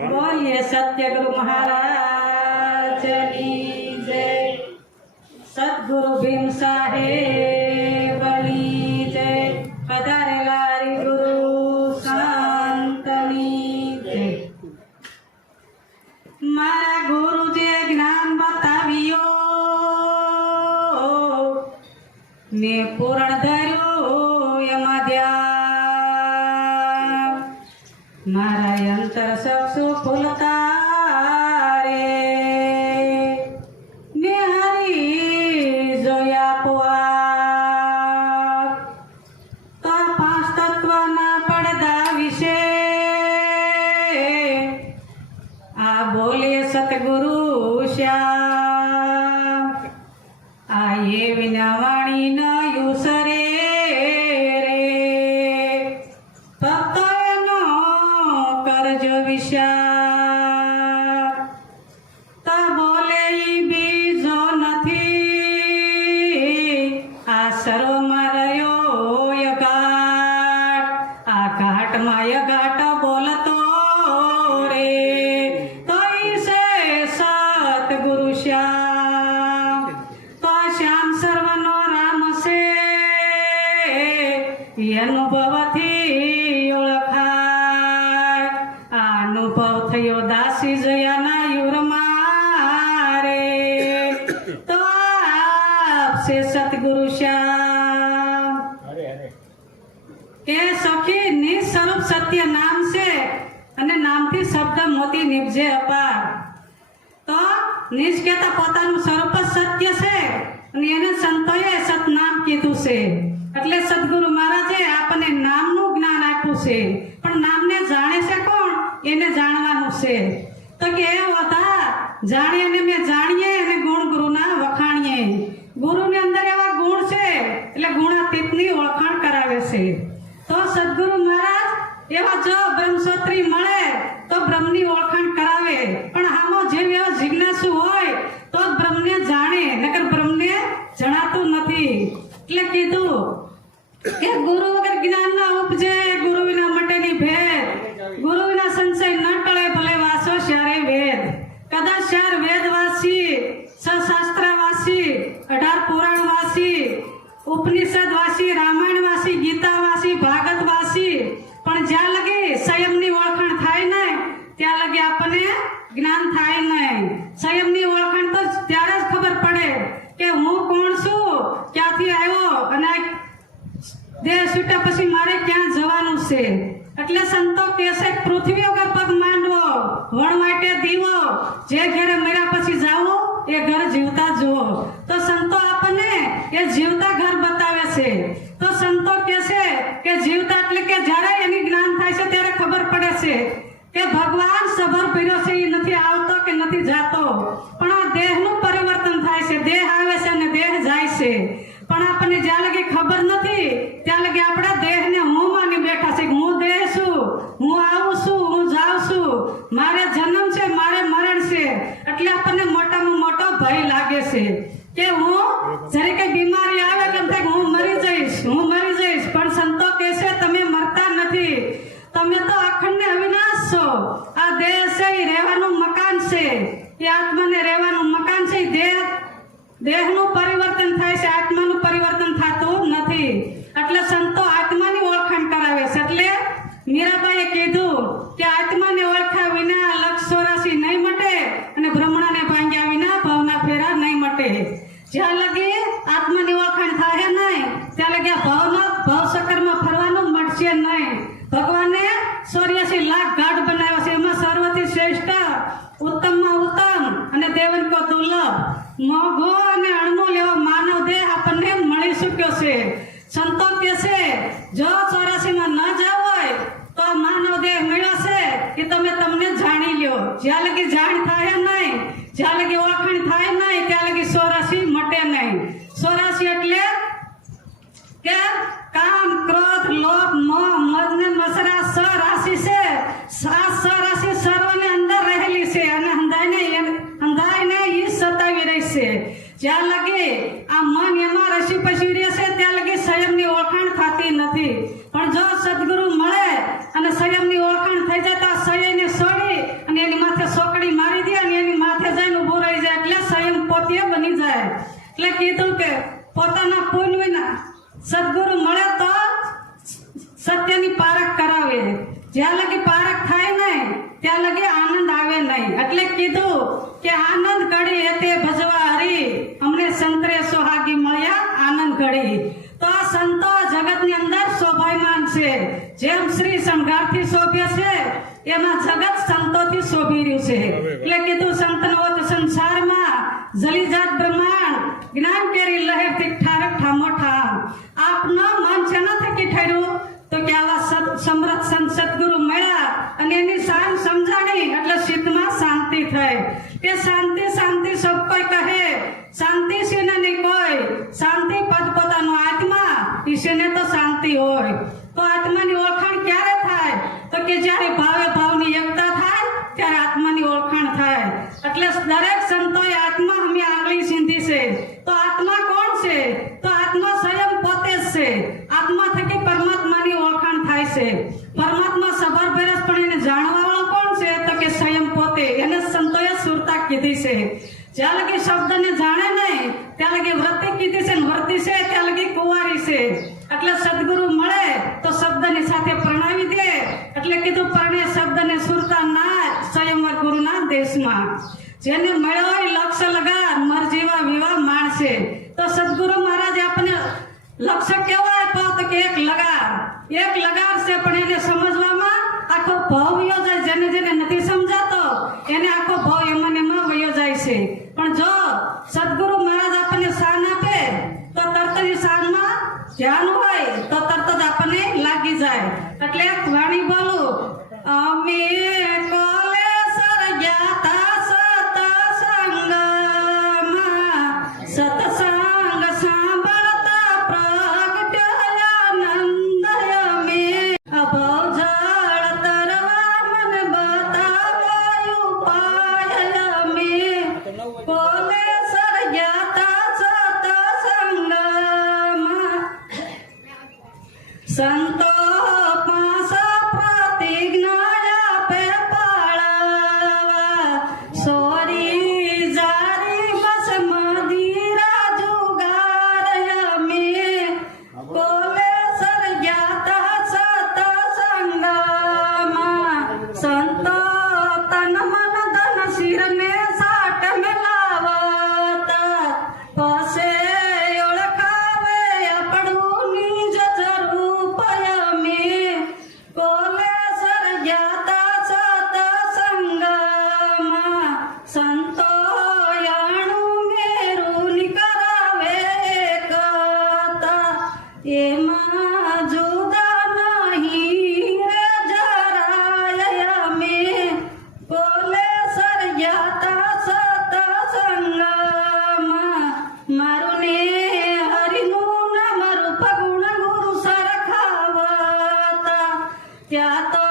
बोलिए सत्य गुरु महाराज की जय। सद्गुरु भीम साहेब की जय। पधारेला हरि गुरु संतनी जय। मारा गुरुजे ज्ञान बताव्यो ने पूर्ण धर्यो एमां ध्यान। मारा अंतर चक्षु खुलता रे ने हरि जोया पोआप। तो पांच तत्वना પડદા વિશે आ बोले सतगुरु श्याम। आ ये विनावाणी न युसरे रे भक्त एनो करजो विचार। तो बोले ई बीजो नथी आ सरोમાં રહ્યો યગાટ। आ ઘાટમાં યગાટ બોલતો રે તો ઈ છે સતગુરુ શ્યામ। તો શ્યામ સર્વનો રામ છે એ અનુભવથી ઓળખાય। આ અનુભવ થયો દાસી જયાના યુરમાં રે તો આપ છે સતગુરુ શ્યામ। કે સખી નિસ્વરૂપ સત્ય નામ છે અને નામથી શબ્દ મોતી નિપજે અપાર। તો નિજ કહેતા પોતાનું સ્વરૂપ જ સત્ય છે અને એને સંતોએ સતનામ કીધું છે। એટલે સદગુરુ મહારાજે આપણને નામનું જ્ઞાન આપ્યું છે, પણ નામને જાણે છે કોણ? એને જાણવાનું છે। તો કે એ હોતા જાણીએ ને મેં જાણીએ અને ગુણ ગુરુના વખાણીએ। ગુરુની અંદર એવા ગુણ છે એટલે ગુણાતીતની ઓળખાણ કરાવે છે। તો સદગુરુ મહારાજ એવા જો બ્રહ્મસૂત્રી મળે તો બ્રહ્મની ઓળખાણ કરાવે, પણ આમાં જે એવા જિજ્ઞાસુ હોય તો જ બ્રહ્મને જાણે, નકર બ્રહ્મને જણાતું નથી। એટલે કીધું કે ગુરુ વગર જ્ઞાન ના ઉપજે, ગુરુ વિના મટે ની ભેદ। ગુરુ વિના સંશય ન ટળે, ભલે વાસો શ્યારે વેદ। કદાચ ચાર વેદવાસી, સશાસ્ત્રવાસી, 18 પુરાણવાસી, ઉપનિષદવાસી, રામાયણવાસી, ગીતાવાસી, ભાગવતવાસી, પણ જ્યાં લગી સંયમની ઓળખાણ થાય ને ત્યાં લગી આપણને જ્ઞાન થાય નહીં। સંયમની ઓળખાણ તો ત્યારે જ ખબર પડે કે હું કોણ છું, ક્યાંથી આવ્યો અને દેહ છૂટ્યા પછી મારે ક્યાં જવાનું છે। એટલે સંતો કહેશે પૃથ્વી વગર પગ માંડવો, વણવાટે દીવો, જે ઘરે મર્યા પછી જાવો એ ઘર જીવતા જુઓ। તો સંતો આપણને એ જીવતા ઘર બતાવે છે। તો સંતો કહેશે કે જીવતા એટલે કે જ્યારે એની જ્ઞાન થાય છે ત્યારે ખબર પડે છે કે ભગવાન સભર પીર્યો છે, એ નથી આવતો કે નથી જાતો, પણ આ દેહનું પરિવર્તન થાય છે। દેહ આવે છે અને દેહ જાય છે, પણ આપણને જ્યાં લગી ખબર નથી ત્યાં લગી આપણા દેહને હું માની બેઠા છે કે હું દેહ છું, હું આવું છું, હું જાઉં છું, મારે જન્મ છે, મારે મરણ છે। એટલે આપણને મોટામાં મોટો ભય લાગે છે કે હું જ્યારે કઈ બીમારી આવે એટલે એમ થાય કે હું મરી જઈશ, હું મરી જઈશ। પણ સંતો કહે છે તમે મરતા નથી, તમે તો અખંડ અવિનાશ છો। આ દેહ છે એ રહેવાનું મકાન છે, એ આત્માને રહેવાનું મકાન છે। દેહનું પરિવર્તન થાય છે, આત્માનું પરિવર્તન થતું નથી। એટલે સંતો આત્માની ઓળખાણ કરાવે છે। એટલે મીરાબાઈએ કીધું કે આત્માને ઓળખ્યા વિના લક્ષ 84 નહીં મટે અને બ્રહ્મણાને ભાંગ્યા વિના ભવના ફેરા નહીં મટે। જ્યાં લગી આત્માની ઓળખાણ થાય નહીં ત્યાં લગી આ ભવચક્રમાં ફરવાનું મળશે નહીં। ભગવાને 84 લાખ ઘાટ બનાવ્યા છે, એમાં સર્વથી શ્રેષ્ઠ, ઉત્તમમાં ઉત્તમ અને દેવન કો દુર્લભ, મોઘો અને અણમોલ એવો માનવ દેહ આપણને મળી ચૂક્યો છે। સંતો કહે છે જો 84 માં ન જાવ હોય તો માનવ દેહ મળ્યો છે એ તમે તમને જાણી લ્યો। જ્યાં લગી જાણ થાય નહીં, જ્યાં લગી ઓળખાણ થાય નહીં ત્યાં લગી 84 મટે નહીં। 84 એટલે કે કામ, ક્રોધ, લોભ, મોહ, મદ ને મસરા 6 રાશિ છે। 6 રાશિ સર્વને અંદર રહેલી છે અને અંધાઈને ઈ સતાવી રહી છે। જ્યાં લગી આ મન એમાં રસી પસી રહેશે ત્યાં લગી સંયમની ઓળખાણ થતી નથી। પણ જો સદગુરુ મળે અને સંયમની ઓળખાણ થઈ જાય તો સંયમને છોડી અને જગત સંતોથી શોભી રહ્યું છે. એટલે કીધું સંતનો તો સંસારમાં જલી જાત બ્રહ્માંડ જ્ઞાન કેરી લહેરથી ઠારક ઠામો ઠામ. આપનો મન શેના થકી ઠર્યું તો કે આવા સમર્થ સંત સદગુરુ મળ્યા અને એની શાન સમજાણી એટલે ચિત્તમાં શાંતિ થઈ. કે શાંતિ શાંતિ સબ કોઈ કહે, શાંતિ છે ને નહીં કોઈ, શાંતિ પદ પોતાનો આત્મા ઈશ્વરને તો શાંતિ હોય. તો આત્માની ઓળખાણ ક્યારે થાય તો કે જ્યારે ભાવે ભાવની એકતા થાય ત્યારે આત્માની ઓળખાણ થાય. એટલે દરેક સંતોએ આત્મા અમે આંગળી સીંધી છે. તો આત્મા કોણ છે તો આત્મા સ્વયં પોતે જ છે. આત્મા થકી પરમાત્માની ઓળખાણ થાય છે. પરમાત્મા સબર ભેરસ પણ એને જાણવા વાળો કોણ છે તો કે સ્વયં પોતે. એને સંતોએ સુરતા કીધી છે. જ્યાં લગી શબ્દને જાણે નહીં ત્યાં લગી વૃત્તિ કીધી છે, વર્તી છે ત્યાં લગી કુંવારી છે. એટલે સદગુરુ મળે તો શબ્દની સાથે પ્રણાવી દે. એટલે કીધું પરણે શબ્દને સુરતા ના સ્વયંવર ગુરુના દેશમાં. જેને મળ્યો હોય લક્ષ્ય લગાર મર જેવા વિવાહ માણસે. તો સદગુરુ મહારાજે આપણને લક્ષ્ય કેવો આપ્યો તો કે એક લગાર છે, પણ એને સમજવામાં આખો ભાવ વયો જાય. જેને જેને નથી સમજાતો એને આખો ભાવ એમાં વયો જાય છે. પણ જો સદગુરુ મહારાજ આપણને શાન આપે તો તરત જ શાનમાં ધ્યાન હોય તો તરત જ આપણને લાગી જાય. એટલે એક વાણી બોલું, અમે કોલેસર ગયા સતસંગ સાંભળતા પ્રગટ્યો આનંદય મે. અભાવ જળ તરવા મન બતાવ્યો ઉપાય મે. કોલેસર ગયા સતસંગમાં સંતો પાસ પ્રતિજ્ઞા આપે પાળવા. સોરી જારી બસ મદિરા જુગારય મે. કોલેસર ગયા સતસંગમાં સંતો તન મન ધન શિરને સાટ મેલાવત. પસે ઓળખાવે આપણું નિજ સ્વરૂપય મે. કોલેસર ગયા સતસંગમાં સંતો યાણું મેરું નિકરાવે એકતા. એમાં જુદા નહીં રે જરાય મે. કોલેસર ગયા સતસંગમાં મારું ને હરિનું નામ રૂપ ગુણ ગુરુ સરખાવતા. ત્યાં તો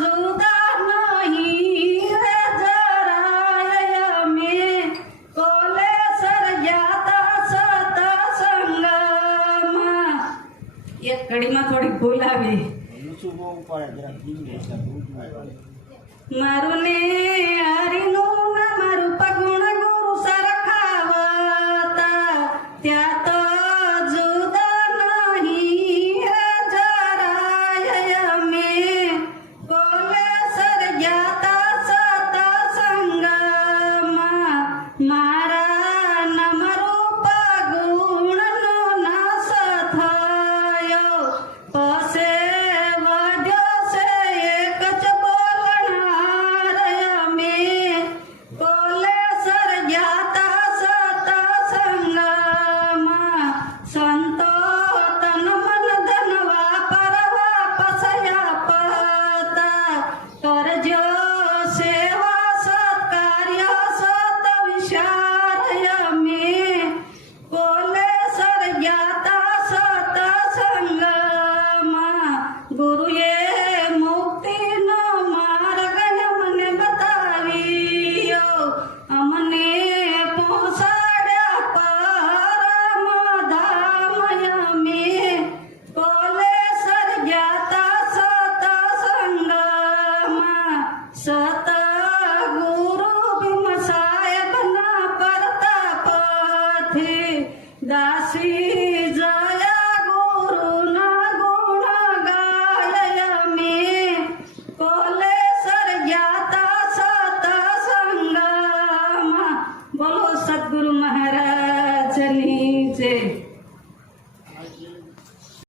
જુદા નહીં રે જરાય મે. કોલેસર ગયા સતસંગમાં. એક ઘડીમાં થોડીક ભૂલ આવી. મારું ને હરિનું નામ રૂપ ગુણ ગુરુ સરખાવતા. ત્યાં તો જુદા નહીં રે જરાય મે. કોલેસર ગયા સતસંગમાં મારા નામ રૂપ ગુણનો નાશ થયો. પસે વધ્યો છે એક જ બોલનાર મે. કોલેસર ગયા સતસંગમાં સંતો તન મન ધન વાપરવા પસયા પતા. કરજો સેવા સત્કાર્ય સત વિચારય મે. કોલેસર ગયા સતસંગમાં ગુરુએ મુક્તિનો માર્ગ અમને બતાવ્યો. અમને પહોંચાડ્યા પરમ ધામય મે. કોલેસર ગયા સતસંગમાં સતગુરુ ભીમ સાહેબના પ્રતાપથી દાસી